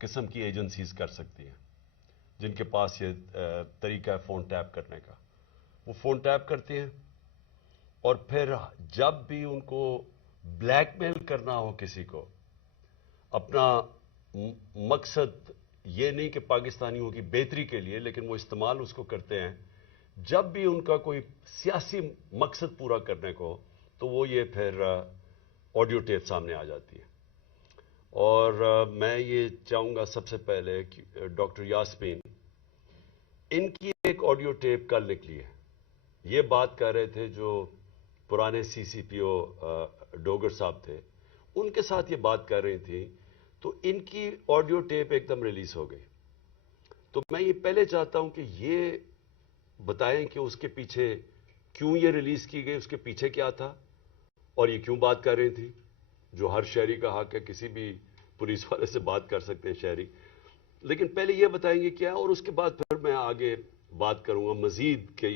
قسم کی ایجنسیز کر سکتی ہیں جن کے پاس یہ طریقہ ہے فون ٹیپ کرنے کا. وہ فون ٹیپ کرتے ہیں اور پھر جب بھی ان کو بلیک میل کرنا ہو کسی کو، اپنا مقصد یہ نہیں کہ پاکستانیوں کی بہتری کے لیے، لیکن وہ استعمال اس کو کرتے ہیں جب بھی ان کا کوئی سیاسی مقصد پورا کرنے کو، تو وہ یہ پھر آڈیو ٹیپ سامنے آ جاتی ہے. اور میں یہ چاہوں گا سب سے پہلے کہ ڈاکٹر یاسمین، ان کی ایک آڈیو ٹیپ کل نکلی ہے. یہ بات کر رہے تھے جو پرانے سی سی پی او ڈوگر صاحب تھے، ان کے ساتھ یہ بات کر رہی تھی، تو ان کی آڈیو ٹیپ ایک دم ریلیز ہو گئی. تو میں یہ پہلے چاہتا ہوں کہ یہ بتائیں کہ اس کے پیچھے کیوں یہ ریلیز کی گئی، اس کے پیچھے کیا تھا، اور یہ کیوں بات کر رہی تھی، جو ہر شہری کا حق ہے، کسی بھی پولیس والے سے بات کر سکتے ہیں شہری. لیکن پہلے یہ بتائیں گے کیا، اور اس کے بعد پھر میں آگے بات کروں گا مزید کہ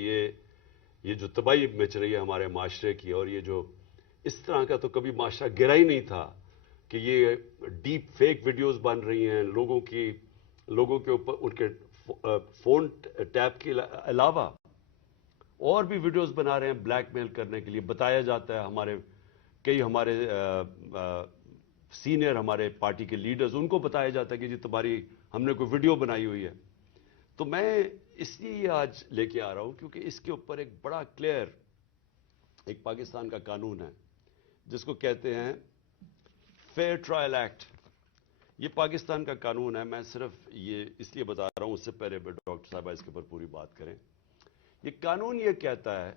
یہ جو تباہی مچ رہی ہے ہمارے معاشرے کی، اور یہ جو اس طرح کا تو کبھی معاشرہ گرا ہی نہیں تھا کہ یہ ڈیپ فیک ویڈیوز بن رہی ہیں لوگوں کے اوپر، ان کے فون ٹیپ کے علاوہ اور بھی ویڈیوز بنا رہے ہیں بلیک میل کرنے کے لیے. بتایا جاتا ہے کئی ہمارے سینئر ہمارے پارٹی کے لیڈرز، ان کو بتایا جاتا ہے کہ جی تمہاری ہم نے کوئی ویڈیو بنائی ہوئی ہے. تو میں اس لیے یہ آج لے کے آ رہا ہوں کیونکہ اس کے اوپر ایک بڑا کلیئر ایک پاکستان کا قانون ہے جس کو کہتے ہیں فیئر ٹرائل ایکٹ. یہ پاکستان کا قانون ہے. میں صرف یہ اس لیے بتا رہا ہوں، اس سے پہلے ڈاکٹر صاحبہ اس کے اوپر پوری بات کریں. یہ قانون یہ کہتا ہے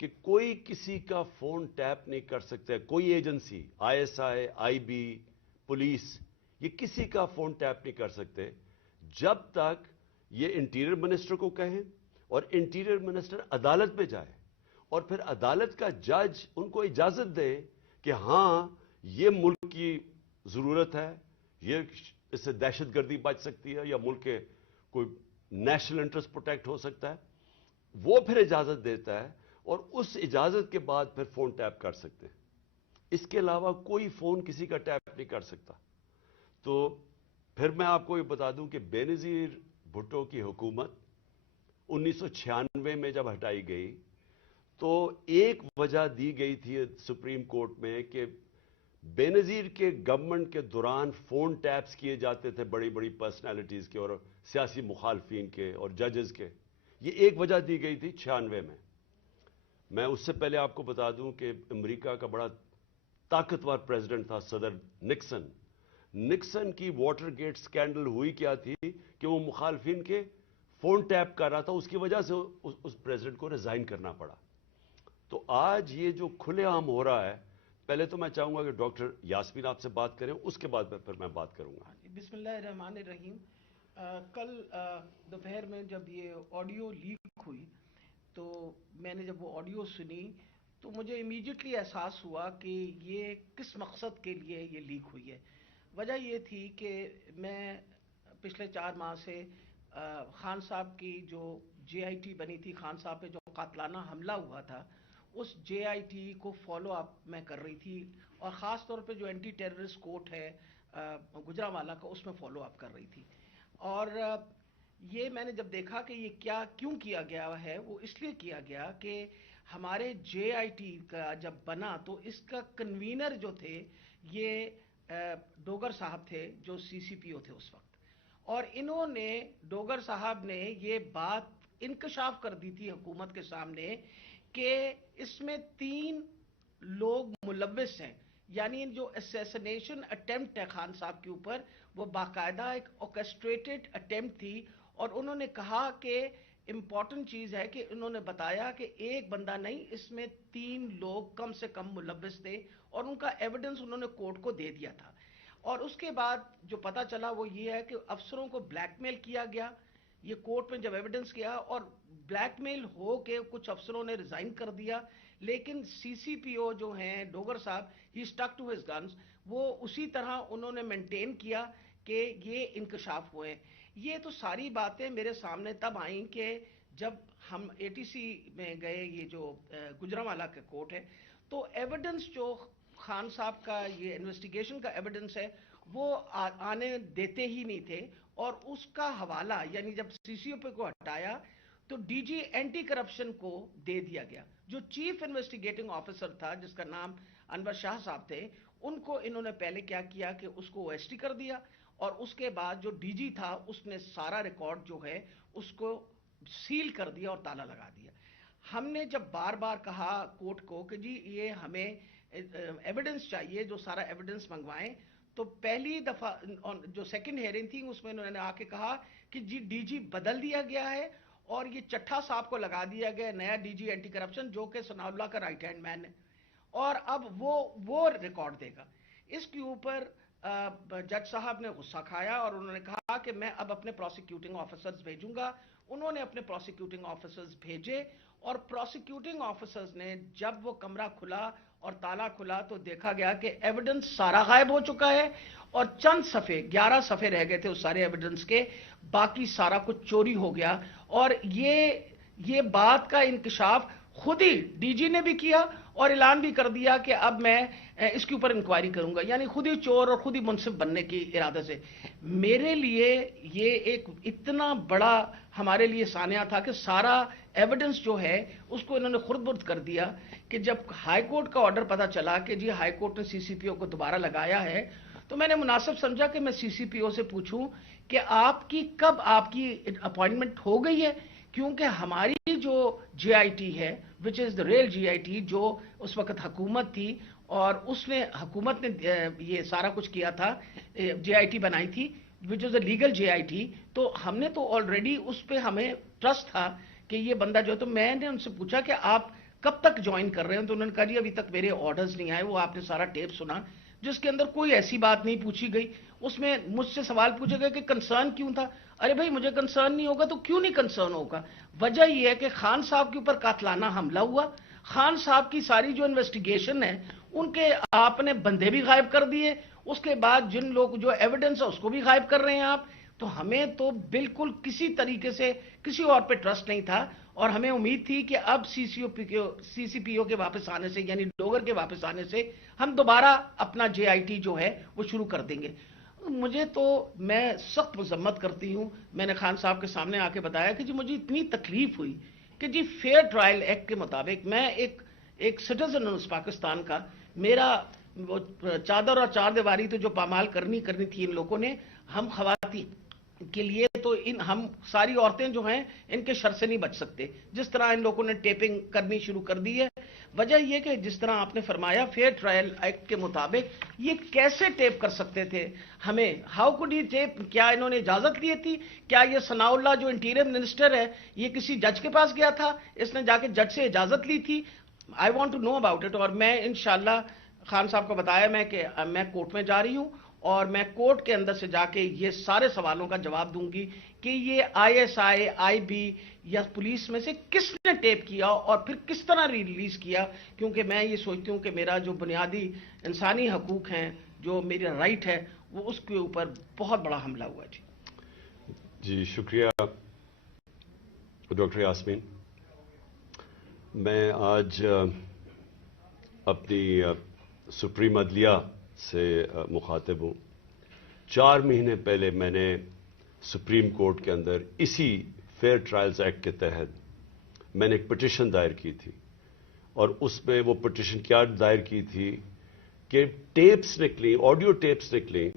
کہ کوئی کسی کا فون ٹیپ نہیں کر سکتا. کوئی agency, I S I, I B, police, یہ کسی کا فون ٹیپ نہیں کر سکتے جب تک یہ انٹیریئر منسٹر کو کہیں اور انٹیریئر منسٹر عدالت میں جائے اور پھر عدالت کا جج ان کو اجازت دے کہ ہاں یہ ملک کی ضرورت ہے، یہ اس سے دہشت گردی بچ سکتی ہے یا ملک کے کوئی نیشنل انٹرسٹ پروٹیکٹ ہو سکتا ہے. وہ پھر اجازت دیتا ہے اور اس اجازت کے بعد پھر فون ٹیپ کر سکتے ہیں. اس کے علاوہ کوئی فون کسی کا ٹیپ نہیں کر سکتا. تو پھر میں آپ کو یہ بتا دوں کہ بے نظیر بھٹو کی حکومت 1996 میں جب ہٹائی گئی تو ایک وجہ دی گئی تھی سپریم کورٹ میں کہ بے نظیر کے گورنمنٹ کے دوران فون ٹیپس کیے جاتے تھے بڑی بڑی پرسنالٹیز کے اور سیاسی مخالفین کے اور ججز کے. یہ ایک وجہ دی گئی تھی 96 میں. میں اس سے پہلے آپ کو بتا دوں کہ امریکہ کا بڑا طاقتور پریزیڈنٹ تھا صدر نکسن. نکسن کی واٹر گیٹ سکینڈل ہوئی کیا تھی کہ وہ مخالفین کے فون ٹیپ کر رہا تھا، اس کی وجہ سے اس پریزیڈنٹ کو ریزائن کرنا پڑا. تو آج یہ جو کھلے عام ہو رہا ہے، پہلے تو میں چاہوں گا کہ ڈاکٹر یاسمین آپ سے بات کریں، اس کے بعد پھر میں بات کروں گا. بسم اللہ الرحمن الرحیم. کل دوپہر میں جب یہ آڈیو لیک ہوئی تو میں نے جب وہ آڈیو سنی تو مجھے امیڈیٹلی احساس ہوا کہ یہ کس مقصد کے لیے یہ لیک ہوئی ہے. وجہ یہ تھی کہ میں پچھلے 4 ماہ سے خان صاحب کی جو جے آئی ٹی بنی تھی، خان صاحب پہ جو قاتلانہ حملہ ہوا تھا، اس جے آئی ٹی کو فالو اپ میں کر رہی تھی، اور خاص طور پہ جو اینٹی ٹیررسٹ کورٹ ہے گجرانوالہ کا، اس میں فالو اپ کر رہی تھی. اور یہ میں نے جب دیکھا کہ یہ کیوں کیا گیا ہے، وہ اس لیے کیا گیا کہ ہمارے جے آئی ٹی کا جب بنا تو اس کا کنوینر جو تھے یہ ڈوگر صاحب تھے جو سی سی پی او تھے اس وقت. اور انہوں نے ڈوگر صاحب نے یہ بات انکشاف کر دی تھی حکومت کے سامنے کہ اس میں 3 لوگ ملوث ہیں. یعنی جو اسیسنیشن اٹیمپٹ ہے خان صاحب کے اوپر، وہ باقاعدہ ایک اوکسٹریٹڈ اٹیمپٹ تھی. اور انہوں نے کہا کہ امپورٹنٹ چیز ہے کہ انہوں نے بتایا کہ ایک بندہ نہیں، اس میں 3 لوگ کم سے کم ملوث تھے، اور ان کا ایویڈنس انہوں نے کورٹ کو دے دیا تھا. اور اس کے بعد جو پتا چلا وہ یہ ہے کہ افسروں کو بلیک میل کیا گیا. یہ کورٹ میں جب ایویڈنس کیا اور بلیک میل ہو کے کچھ افسروں نے ریزائن کر دیا، لیکن سی سی پی او جو ہیں ڈوگر صاحب، ہی اسٹک ٹو ہز گنز، وہ اسی طرح انہوں نے مینٹین کیا کہ یہ انکشاف ہوئے. یہ تو ساری باتیں میرے سامنے تب آئیں کہ جب ہم اے ٹی سی میں گئے، یہ جو گجرانوالہ کا کورٹ ہے، تو ایویڈنس جو خان صاحب کا یہ انویسٹیگیشن کا ایویڈنس ہے وہ آنے دیتے ہی نہیں تھے، اور اس کا حوالہ یعنی جب سی سی او پی کو ہٹایا تو ڈی جی اینٹی کرپشن کو دے دیا گیا. جو چیف انویسٹیگیٹنگ آفیسر تھا جس کا نام انور شاہ صاحب تھے، ان کو انہوں نے پہلے کیا کیا کہ اس کو او ایس ٹی کر دیا، اور اس کے بعد جو ڈی جی تھا اس نے سارا ریکارڈ جو ہے اس کو سیل کر دیا اور تالا لگا دیا. ہم نے جب بار بار کہا کورٹ کو کہ جی یہ ہمیں ایویڈنس چاہیے، جو سارا ایویڈنس منگوائیں، تو پہلی دفعہ جو سیکنڈ ہیئرنگ تھی اس میں انہوں نے آ کے کہا کہ جی ڈی جی بدل دیا گیا ہے اور یہ چٹھا صاحب کو لگا دیا گیا نیا ڈی جی اینٹی کرپشن، جو کہ ثناء اللہ کا رائٹ ہینڈ مین ہے، اور اب وہ ریکارڈ دے گا. اس کے اوپر جج صاحب نے غصہ کھایا اور انہوں نے کہا کہ میں اب اپنے پروسیکیوٹنگ آفیسرز بھیجوں گا. انہوں نے اپنے پروسیکیوٹنگ آفیسرز بھیجے، اور پروسیکیوٹنگ آفیسرز نے جب وہ کمرہ کھلا اور تالا کھلا تو دیکھا گیا کہ ایویڈنس سارا غائب ہو چکا ہے، اور چند صفحے 11 صفحے رہ گئے تھے اس سارے ایویڈنس کے، باقی سارا کچھ چوری ہو گیا. اور یہ بات کا انکشاف خود ہی ڈی جی نے بھی کیا اور اعلان بھی کر دیا کہ اب میں اس کے اوپر انکوائری کروں گا، یعنی خود ہی چور اور خود ہی منصف بننے کی ارادے سے. میرے لیے یہ ایک اتنا بڑا ہمارے لیے سانحہ تھا کہ سارا ایویڈنس جو ہے اس کو انہوں نے خرد برد کر دیا، کہ جب ہائی کورٹ کا آرڈر پتا چلا کہ جی ہائی کورٹ نے سی سی پی او کو دوبارہ لگایا ہے، تو میں نے مناسب سمجھا کہ میں سی سی پی او سے پوچھوں کہ کب آپ کی اپوائنٹمنٹ ہو گئی ہے، کیونکہ ہماری جو جے آئی ٹی ہے وچ از دا ریل جے آئی ٹی، جو اس وقت حکومت تھی اور حکومت نے یہ سارا کچھ کیا تھا، جے آئی ٹی بنائی تھی وچ از a legal J I T, تو ہم نے تو آلریڈی اس پہ ہمیں ٹرسٹ تھا کہ یہ بندہ جو. تو میں نے ان سے پوچھا کہ آپ کب تک جوائن کر رہے ہیں، تو انہوں نے کہا جی ابھی تک میرے آرڈرز نہیں آئے. وہ آپ نے سارا ٹیپ سنا جس کے اندر کوئی ایسی بات نہیں پوچھی گئی. اس میں مجھ سے سوال پوچھے گئے کہ کنسرن کیوں تھا. ارے بھائی مجھے کنسرن نہیں ہوگا تو کیوں نہیں کنسرن ہوگا؟ وجہ یہ ہے کہ خان صاحب کے اوپر قاتلانہ حملہ ہوا، خان صاحب کی ساری جو انویسٹیگیشن ہے ان کے آپ نے بندے بھی غائب کر دیے، اس کے بعد جن لوگ جو ایویڈنس ہے اس کو بھی غائب کر رہے ہیں آپ. تو ہمیں تو بالکل کسی طریقے سے کسی اور پہ ٹرسٹ نہیں تھا، اور ہمیں امید تھی کہ اب سی سی پی او کے واپس آنے سے، یعنی ڈوگر کے واپس آنے سے ہم دوبارہ اپنا جے آئی ٹی جو ہے وہ شروع کر دیں گے. میں سخت مذمت کرتی ہوں. میں نے خان صاحب کے سامنے آ کے بتایا کہ جی مجھے اتنی تکلیف ہوئی کہ جی فیئر ٹرائل ایکٹ کے مطابق میں ایک سٹیزن ہوں اس پاکستان کا، میرا وہ چادر اور چار دیواری تو جو پامال کرنی تھی ان لوگوں نے، ہم خواتین کے لیے تو ہم ساری عورتیں جو ہیں ان کے شر سے نہیں بچ سکتے. جس طرح ان لوگوں نے ٹیپنگ کرنی شروع کر دی ہے، وجہ یہ کہ جس طرح آپ نے فرمایا فیئر ٹرائل ایکٹ کے مطابق یہ کیسے ٹیپ کر سکتے تھے ہمیں؟ ہاؤ کوڈ یہ ٹیپ؟ کیا انہوں نے اجازت لی تھی؟ کیا یہ ثناء اللہ جو انٹیریئر منسٹر ہے یہ کسی جج کے پاس گیا تھا؟ اس نے جا کے جج سے اجازت لی تھی؟ I want to know about it. اور میں انشاءاللہ خان صاحب کو بتایا میں کورٹ میں جا رہی ہوں، اور میں کورٹ کے اندر سے جا کے یہ سارے سوالوں کا جواب دوں گی کہ یہ آئی ایس آئی بی یا پولیس میں سے کس نے ٹیپ کیا اور پھر کس طرح ریلیز کیا. کیونکہ میں یہ سوچتی ہوں کہ میرا جو بنیادی انسانی حقوق ہیں، جو میرا رائٹ ہے، وہ اس کے اوپر بہت بڑا حملہ ہوا. جی شکریہ ڈاکٹر یاسمین. میں آج اپنی سپریم عدلیہ سے مخاطب ہوں. 4 مہینے پہلے میں نے سپریم کورٹ کے اندر اسی فیئر ٹرائلز ایکٹ کے تحت میں نے ایک پٹیشن دائر کی تھی، اور اس میں وہ پٹیشن کیا دائر کی تھی کہ ٹیپس نکلی، آڈیو ٹیپس نکلی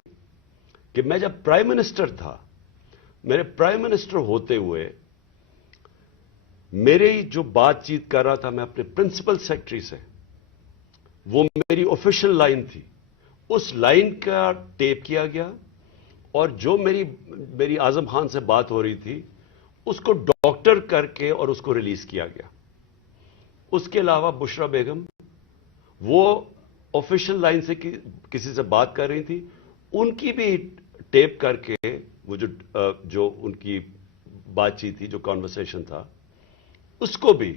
کہ میں جب پرائم منسٹر تھا، میرے پرائم منسٹر ہوتے ہوئے میرے جو بات چیت کر رہا تھا میں اپنے پرنسپل سیکرٹری سے، وہ میری آفیشیل لائن تھی، اس لائن کا ٹیپ کیا گیا، اور جو میری اعظم خان سے بات ہو رہی تھی اس کو ڈاکٹر کر کے اور اس کو ریلیز کیا گیا. اس کے علاوہ بشرا بیگم وہ آفیشیل لائن سے کسی سے بات کر رہی تھی، ان کی بھی ٹیپ کر کے وہ جو ان کی بات چیت تھی، جو کانورسیشن تھا، اس کو بھی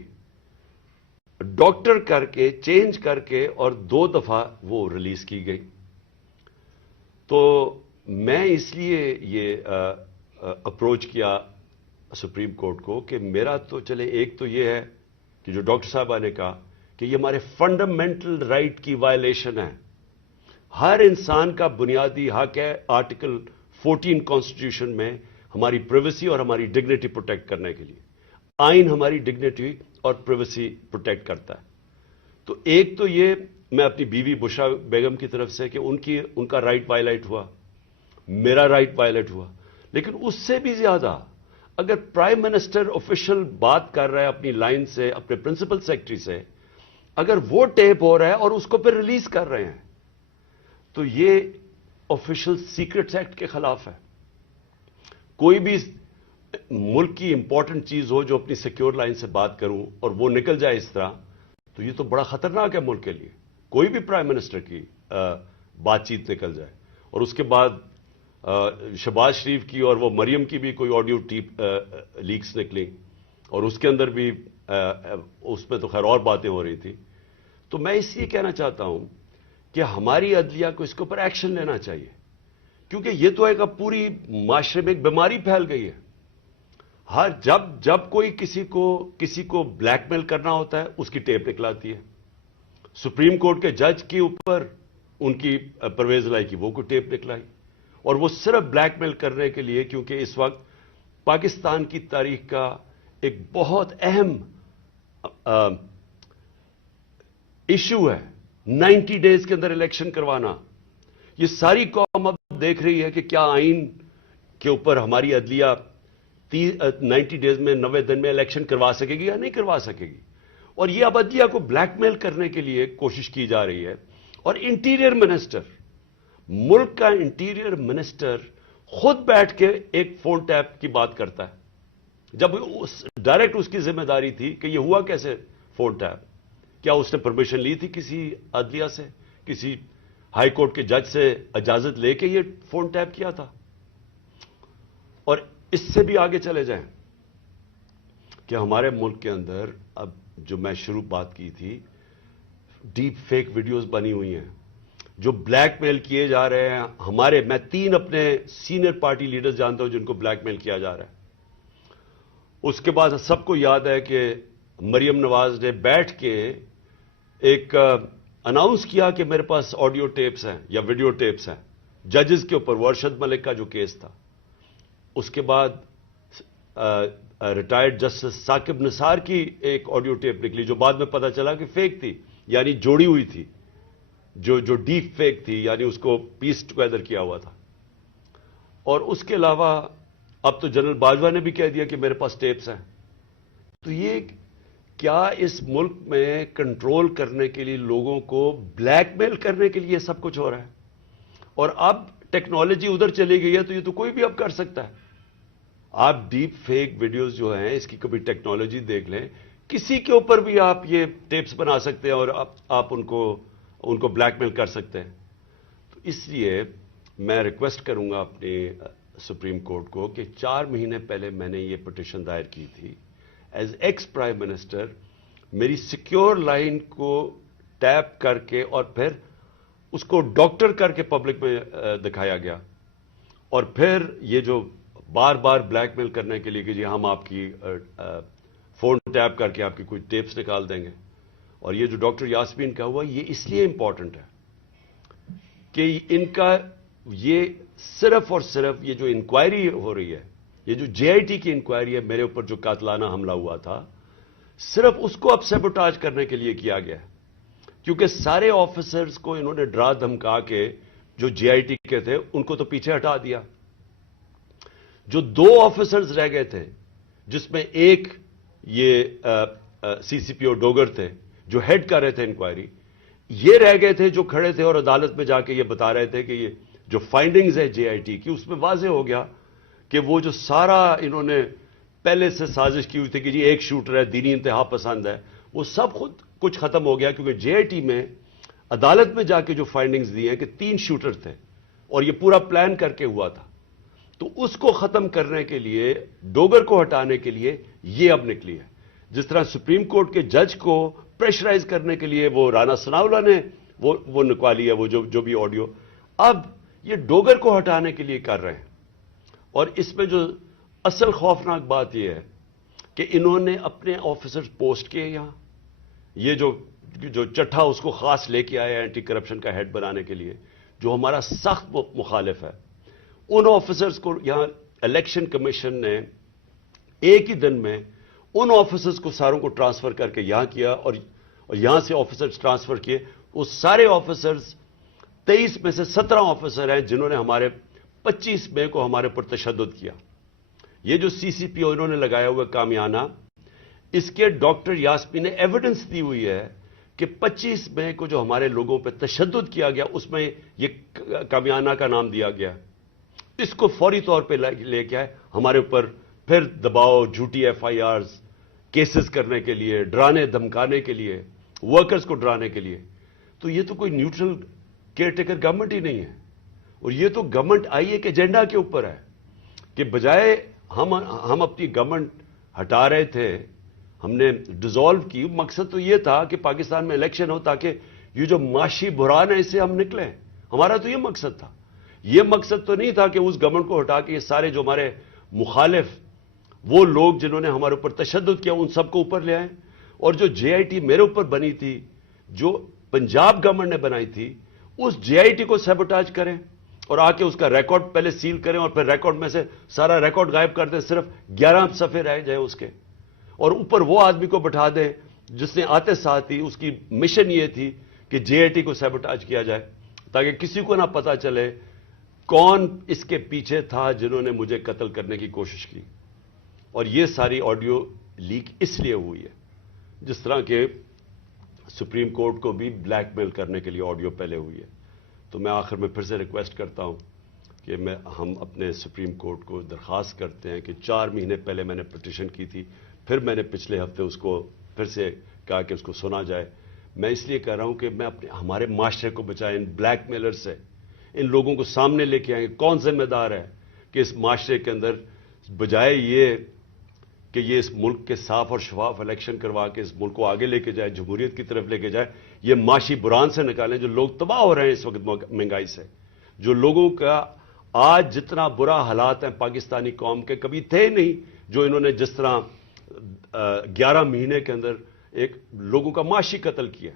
ڈاکٹر کر کے چینج کر کے اور 2 دفعہ وہ ریلیز کی گئی. تو میں اس لیے یہ اپروچ کیا سپریم کورٹ کو کہ میرا تو چلے، ایک تو یہ ہے کہ جو ڈاکٹر صاحبہ نے کہا کہ یہ ہمارے فنڈامنٹل رائٹ کی وائلیشن ہے. ہر انسان کا بنیادی حق ہے آرٹیکل 14 کانسٹیٹیوشن میں ہماری پرائیویسی اور ہماری ڈگنیٹی پروٹیکٹ کرنے کے لیے. آئین ہماری ڈگنیٹی اور پرائیویسی پروٹیکٹ کرتا ہے. تو ایک تو یہ میں اپنی بیوی بشرا بیگم کی طرف سے کہ ان کا رائٹ وائلیٹ ہوا, میرا رائٹ وائلیٹ ہوا. لیکن اس سے بھی زیادہ اگر پرائم منسٹر آفیشل بات کر رہا ہے اپنی لائن سے, اپنے پرنسپل سیکرٹری سے, اگر وہ ٹیپ ہو رہا ہے اور اس کو پھر ریلیز کر رہے ہیں تو یہ آفیشل سیکرٹس ایکٹ کے خلاف ہے. کوئی بھی ملک کی امپورٹنٹ چیز ہو جو اپنی سیکیور لائن سے بات کروں اور وہ نکل جائے اس طرح, تو یہ تو بڑا خطرناک ہے ملک کے لیے. کوئی بھی پرائم منسٹر کی بات چیت نکل جائے. اور اس کے بعد شہباز شریف کی اور وہ مریم کی بھی کوئی آڈیو ٹیپ لیکس نکلی, اور اس کے اندر بھی اس میں تو خیر اور باتیں ہو رہی تھی. تو میں اس لیے کہنا چاہتا ہوں کہ ہماری عدلیہ کو اس کے اوپر ایکشن لینا چاہیے, کیونکہ یہ تو ایک اب پوری معاشرے میں ایک بیماری پھیل گئی ہے. ہر جب کوئی کسی کو بلیک میل کرنا ہوتا ہے اس کی ٹیپ نکلاتی ہے. سپریم کورٹ کے جج کے اوپر ان کی پرویز لائی کی وہ کو ٹیپ نکلائی, اور وہ صرف بلیک میل کرنے کے لیے, کیونکہ اس وقت پاکستان کی تاریخ کا ایک بہت اہم ایشو ہے 90 ڈیز کے اندر الیکشن کروانا. یہ ساری قوم اب دیکھ رہی ہے کہ کیا آئین کے اوپر ہماری عدلیہ 90 ڈیز میں 90 دن میں الیکشن کروا سکے گی یا نہیں کروا سکے گی. اور یہ اب عدلیہ کو بلیک میل کرنے کے لیے کوشش کی جا رہی ہے. اور انٹیریئر منسٹر, ملک کا انٹیریئر منسٹر خود بیٹھ کے ایک فون ٹیپ کی بات کرتا ہے, جب ڈائریکٹ اس کی ذمہ داری تھی کہ یہ ہوا کیسے فون ٹیپ. کیا اس نے پرمیشن لی تھی کسی عدلیہ سے, کسی ہائی کورٹ کے جج سے اجازت لے کے یہ فون ٹیپ کیا تھا؟ اور اس سے بھی آگے چلے جائیں کہ ہمارے ملک کے اندر اب جو میں شروع بات کی تھی, ڈیپ فیک ویڈیوز بنی ہوئی ہیں جو بلیک میل کیے جا رہے ہیں. میں 3 اپنے سینئر پارٹی لیڈرز جانتا ہوں جن کو بلیک میل کیا جا رہا ہے. اس کے بعد سب کو یاد ہے کہ مریم نواز نے بیٹھ کے ایک اناؤنس کیا کہ میرے پاس آڈیو ٹیپس ہیں یا ویڈیو ٹیپس ہیں ججز کے اوپر, ارشد ملک کا جو کیس تھا. اس کے بعد ریٹائرڈ جسٹس ثاقب نثار کی ایک آڈیو ٹیپ نکلی جو بعد میں پتا چلا کہ فیک تھی, یعنی جوڑی ہوئی تھی, جو ڈیپ فیک تھی, یعنی اس کو پیس ٹوگیدر کیا ہوا تھا. اور اس کے علاوہ اب تو جنرل باجوہ نے بھی کہہ دیا کہ میرے پاس ٹیپس ہیں. تو یہ کیا اس ملک میں کنٹرول کرنے کے لیے, لوگوں کو بلیک میل کرنے کے لیے سب کچھ ہو رہا ہے؟ اور اب ٹیکنالوجی ادھر چلی گئی ہے تو یہ تو کوئی بھی اب کر سکتا ہے. آپ ڈیپ فیک ویڈیوز جو ہیں اس کی کبھی ٹیکنالوجی دیکھ لیں, کسی کے اوپر بھی آپ یہ ٹیپس بنا سکتے ہیں اور آپ ان کو بلیک میل کر سکتے ہیں. تو اس لیے میں ریکویسٹ کروں گا اپنے سپریم کورٹ کو کہ 4 مہینے پہلے میں نے یہ پٹیشن دائر کی تھی. ایز ایکس پرائم منسٹر میری سیکیور لائن کو ٹیپ کر کے اور پھر اس کو ڈاکٹر کر کے پبلک میں دکھایا گیا, اور پھر یہ جو بار بار بلیک میل کرنے کے لیے کہ جی ہم آپ کی فون ٹیپ کر کے آپ کی کوئی ٹیپس نکال دیں گے. اور یہ جو ڈاکٹر یاسمین کا ہوا یہ اس لیے امپورٹنٹ ہے کہ ان کا یہ صرف اور صرف یہ جو انکوائری ہو رہی ہے, یہ جو جے آئی ٹی کی انکوائری ہے میرے اوپر جو قاتلانہ حملہ ہوا تھا, صرف اس کو اب سیبوٹاج کرنے کے لیے کیا گیا ہے. کیونکہ سارے آفیسرز کو انہوں نے ڈرا دھمکا کے جو جے آئی ٹی کے تھے ان کو تو پیچھے ہٹا دیا. جو 2 آفیسرز رہ گئے تھے جس میں ایک یہ سی سی پی او ڈوگر تھے جو ہیڈ کر رہے تھے انکوائری, یہ رہ گئے تھے جو کھڑے تھے اور عدالت میں جا کے یہ بتا رہے تھے کہ یہ جو فائنڈنگز ہے جے آئی ٹی کی اس میں واضح ہو گیا کہ وہ جو سارا انہوں نے پہلے سے سازش کی ہوئی تھی کہ جی ایک شوٹر ہے, دینی انتہا پسند ہے, وہ سب خود کچھ ختم ہو گیا. کیونکہ جے آئی ٹی میں عدالت میں جا کے جو فائنڈنگز دی ہیں کہ 3 شوٹر تھے اور یہ پورا پلان کر کے ہوا تھا. تو اس کو ختم کرنے کے لیے, ڈوگر کو ہٹانے کے لیے یہ اب نکلی ہے. جس طرح سپریم کورٹ کے جج کو پریشرائز کرنے کے لیے وہ رانا ثناءاللہ نے وہ نکوالی ہے, وہ جو بھی آڈیو, اب یہ ڈوگر کو ہٹانے کے لیے کر رہے ہیں. اور اس میں جو اصل خوفناک بات یہ ہے کہ انہوں نے اپنے آفیسر پوسٹ کیے یہاں, یہ جو چٹھا اس کو خاص لے کے آیا اینٹی کرپشن کا ہیڈ بنانے کے لیے, جو ہمارا سخت مخالف ہے، ان آفیسرز کو یہاں الیکشن کمیشن نے ایک ہی دن میں ان آفیسرز کو ساروں کو ٹرانسفر کر کے یہاں کیا، اور یہاں سے آفیسرز ٹرانسفر کیے. وہ سارے آفیسرز 23 میں سے 17 آفیسر ہیں جنہوں نے ہمارے 25 مئی کو ہمارے پر تشدد کیا. یہ جو سی سی پی او انہوں نے لگایا ہوا کامیانہ، اس کے ڈاکٹر یاسمین نے ایویڈنس دی ہوئی ہے کہ 25 مئی کو جو ہمارے لوگوں پہ تشدد کیا گیا اس میں یہ کامیانہ کا نام دیا گیا. اس کو فوری طور پہ لے کے آئے ہمارے اوپر پھر دباؤ، جھوٹی ایف آئی آرز کیسز کرنے کے لیے، ڈرانے دھمکانے کے لیے، ورکرز کو ڈرانے کے لیے. تو یہ تو کوئی نیوٹرل کیئر ٹیکر گورنمنٹ ہی نہیں ہے، اور یہ تو گورنمنٹ آئی ایک ایجنڈا کے اوپر ہے کہ بجائے ہم اپنی گورنمنٹ ہٹا رہے تھے، ہم نے ڈیزالو کی. مقصد تو یہ تھا کہ پاکستان میں الیکشن ہو تاکہ یہ جو معاشی بحران ہے اس سے ہم نکلیں. ہمارا تو یہ مقصد تھا. یہ مقصد تو نہیں تھا کہ اس گورنمنٹ کو ہٹا کے یہ سارے جو ہمارے مخالف وہ لوگ جنہوں نے ہمارے اوپر تشدد کیا ان سب کو اوپر لے آئیں. اور جو جے آئی ٹی میرے اوپر بنی تھی، جو پنجاب گورنمنٹ نے بنائی تھی، اس جے آئی ٹی کو سیبوٹاج کریں اور آ کے اس کا ریکارڈ پہلے سیل کریں اور پھر ریکارڈ میں سے سارا ریکارڈ غائب کر دیں، صرف 11 صفحے رہ جائیں اس کے، اور اوپر وہ آدمی کو بٹھا دیں جس نے آتے ساتھ ہی اس کی مشن یہ تھی کہ جے آئی ٹی کو سیبوٹاج کیا جائے تاکہ کسی کو نہ پتا چلے کون اس کے پیچھے تھا جنہوں نے مجھے قتل کرنے کی کوشش کی. اور یہ ساری آڈیو لیک اس لیے ہوئی ہے، جس طرح کہ سپریم کورٹ کو بھی بلیک میل کرنے کے لیے آڈیو پہلے ہوئی ہے. تو میں آخر میں پھر سے ریکویسٹ کرتا ہوں کہ ہم اپنے سپریم کورٹ کو درخواست کرتے ہیں کہ 4 مہینے پہلے میں نے پٹیشن کی تھی، پھر میں نے پچھلے ہفتے اس کو پھر سے کہا کہ اس کو سنا جائے. میں اس لیے کہہ رہا ہوں کہ میں ہمارے معاشرے کو بچائیں ان بلیک میلر سے، ان لوگوں کو سامنے لے کے آئیں. کون ذمہ دار ہے کہ اس معاشرے کے اندر بجائے یہ کہ یہ اس ملک کے صاف اور شفاف الیکشن کروا کے اس ملک کو آگے لے کے جائے، جمہوریت کی طرف لے کے جائے، یہ معاشی بحران سے نکالیں. جو لوگ تباہ ہو رہے ہیں اس وقت مہنگائی سے، جو لوگوں کا آج جتنا برا حالات ہیں پاکستانی قوم کے کبھی تھے نہیں، جو انہوں نے جس طرح 11 مہینے کے اندر ایک لوگوں کا معاشی قتل کیا.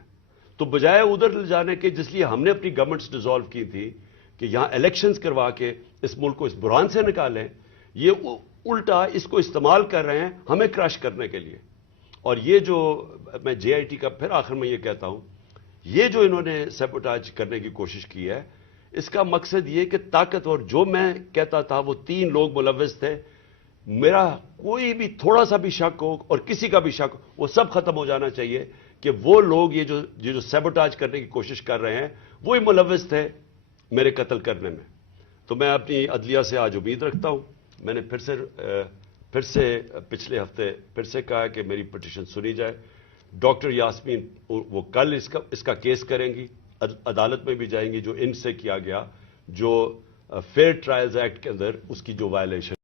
تو بجائے ادھر لے جانے کے جس لیے ہم نے اپنی گورنمنٹس ڈیزالو کی تھی کہ یہاں الیکشنز کروا کے اس ملک کو اس بحران سے نکالیں، یہ الٹا اس کو استعمال کر رہے ہیں ہمیں کراش کرنے کے لیے. اور یہ جو میں جے آئی ٹی کا پھر آخر میں یہ کہتا ہوں، یہ جو انہوں نے سیبوٹاج کرنے کی کوشش کی ہے، اس کا مقصد یہ کہ طاقتور جو میں کہتا تھا وہ 3 لوگ ملوث تھے، میرا کوئی بھی تھوڑا سا بھی شک ہو اور کسی کا بھی شک ہو وہ سب ختم ہو جانا چاہیے کہ وہ لوگ یہ جو سیبوٹاج کرنے کی کوشش کر رہے ہیں وہی ملوث تھے میرے قتل کرنے میں. تو میں اپنی عدلیہ سے آج امید رکھتا ہوں. میں نے پھر سے پچھلے ہفتے پھر سے کہا کہ میری پٹیشن سنی جائے. ڈاکٹر یاسمین وہ کل اس کا کیس کریں گی، عدالت میں بھی جائیں گی جو ان سے کیا گیا، جو فیئر ٹرائلز ایکٹ کے اندر اس کی جو وائلیشن